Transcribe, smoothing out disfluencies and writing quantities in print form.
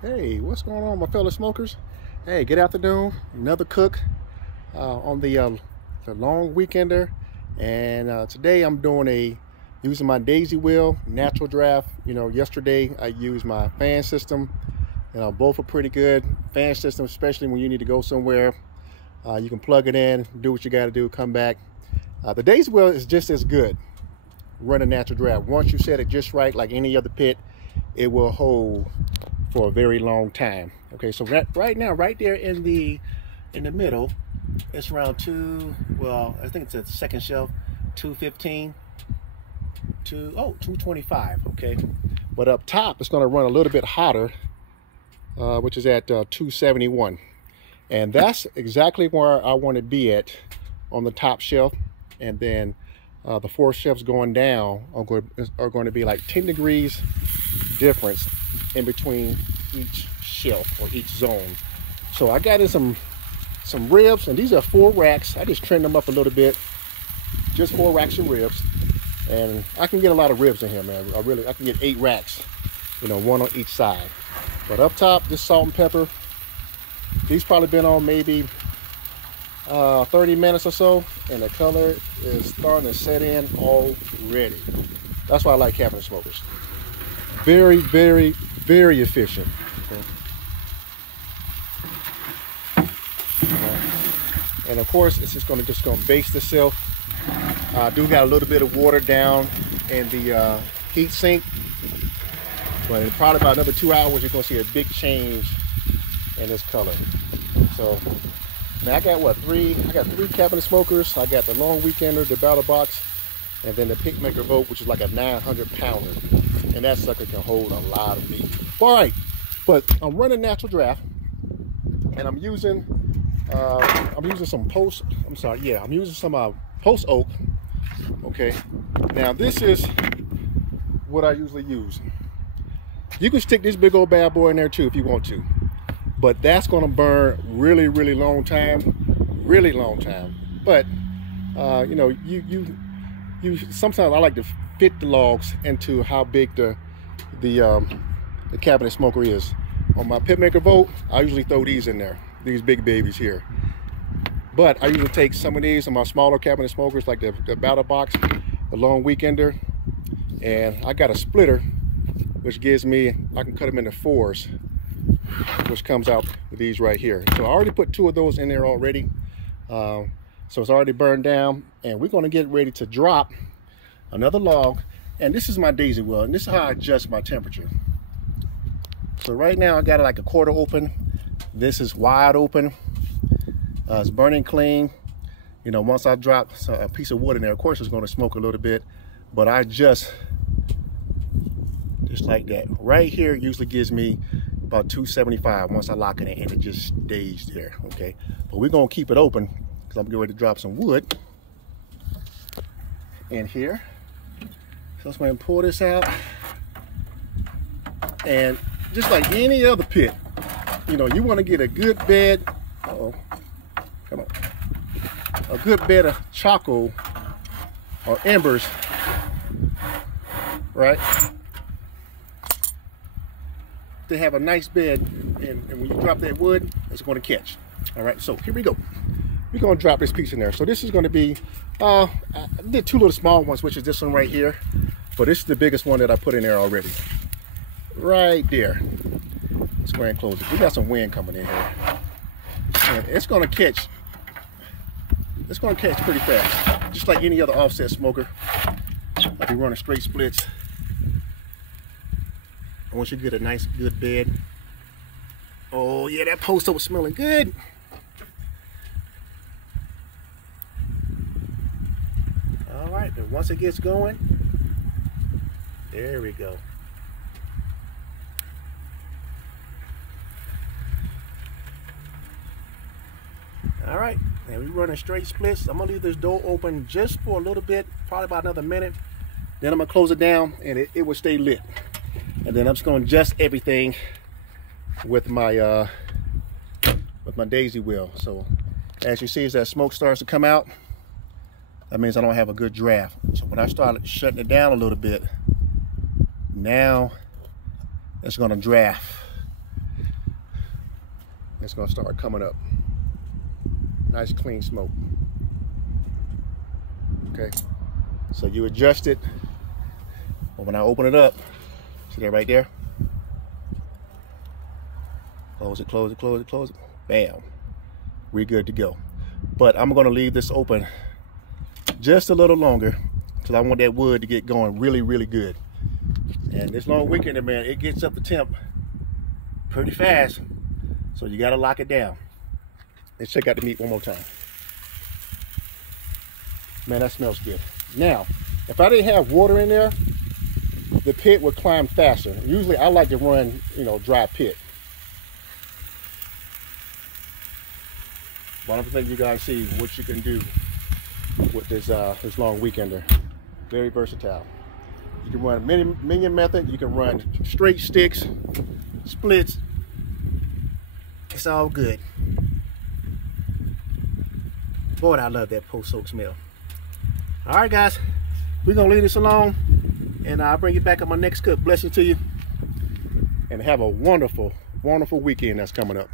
Hey, what's going on, my fellow smokers? Hey, good afternoon. Another cook on the long weekender, and today I'm doing using my daisy wheel natural draft. Yesterday I used my fan system. Both are pretty good. Fan system, especially when you need to go somewhere, you can plug it in, do what you got to do, come back. The daisy wheel is just as good. Run a natural draft. Once you set it just right, like any other pit, it will hold for a very long time. Okay, so right now, right there in the middle, it's around I think it's at the second shelf, 215 to 225. Okay, but up top it's going to run a little bit hotter, which is at 271, and that's exactly where I want to be at on the top shelf. And then the four shelves going down are going to be like 10 degrees difference in between each shelf or each zone. So I got in some ribs, and these are 4 racks. I just trimmed them up a little bit, just 4 racks of ribs, and I can get a lot of ribs in here, man. I can get 8 racks, one on each side. But up top, just salt and pepper. These probably been on maybe 30 minutes or so, and the color is starting to set in already. That's why I like cabinet smokers. Very, very, very efficient. Okay. And of course, it's just going to baste itself. I do got a little bit of water down in the heat sink, but in probably about another 2 hours, you're going to see a big change in this color. So now I got three cabinet smokers. I got the long weekender, the battle box, and then the Pickmaker Vote, which is like a 900 pounder. And that sucker can hold a lot of meat. All right, but I'm running natural draft, and I'm using some post. I'm using some post oak. Okay, now this is what I usually use. You can stick this big old bad boy in there too if you want to, but that's going to burn really, really long time. But you sometimes I like to fit the logs into how big the cabinet smoker is. On my Pitmaker Vote, I usually throw these in there, these big babies here. But I usually take some of these on my smaller cabinet smokers, like the battle box, the long weekender, and I got a splitter, which gives me, I can cut them into 4s, which comes out with these right here. So I already put 2 of those in there already. So it's already burned down, and we're going to get ready to drop another log. And this is my daisy wheel, and this is how I adjust my temperature. So right now I got it like a quarter open. This is wide open. It's burning clean. Once I drop a piece of wood in there, of course it's going to smoke a little bit, but I just like that. Right here usually gives me about 275 once I lock it in, and it just stays there. Okay, but we're going to keep it open because I'm getting ready to drop some wood in here. So let's go ahead and pull this out. And just like any other pit, you want to get a good bed. Come on. A good bed of charcoal or embers, right? To have a nice bed, and when you drop that wood, it's going to catch. All right, so here we go. We're going to drop this piece in there. So this is going to be, I did 2 little small ones, which is this one right here. But this is the biggest one that I put in there already. Right there. Let's go ahead and close it. We got some wind coming in here. And it's going to catch. It's going to catch pretty fast. Just like any other offset smoker. I'll be running straight splits. Once you get a nice, good bed. Oh yeah, that post oak smelling good. All right, then once it gets going, there we go. All right, and we're running straight splits. I'm gonna leave this door open just for a little bit, probably about another minute. Then I'm gonna close it down, and it will stay lit. And then I'm just gonna adjust everything with my daisy wheel. So as you see, as that smoke starts to come out, that means I don't have a good draft. So when I start shutting it down a little bit, now it's gonna draft. it's gonna start coming up. Nice clean smoke. Okay, so you adjust it. But when I open it up, see that right there? Close it, close it, close it, close it. Bam. We're good to go. But I'm gonna leave this open just a little longer because I want that wood to get going really, really good. And this long weekend, man, it gets up the temp pretty fast. So you gotta lock it down. Let's check out the meat one more time. Man, that smells good. Now, if I didn't have water in there, the pit would climb faster. Usually I like to run, dry pit. One of the things you guys see what you can do with this long weekender. Very versatile. You can run minion method, you can run straight sticks, splits. It's all good. Boy, I love that post-soak smell. All right, guys, we're gonna leave this alone, and I'll bring you back on my next cook. Blessings to you, and have a wonderful, wonderful weekend that's coming up.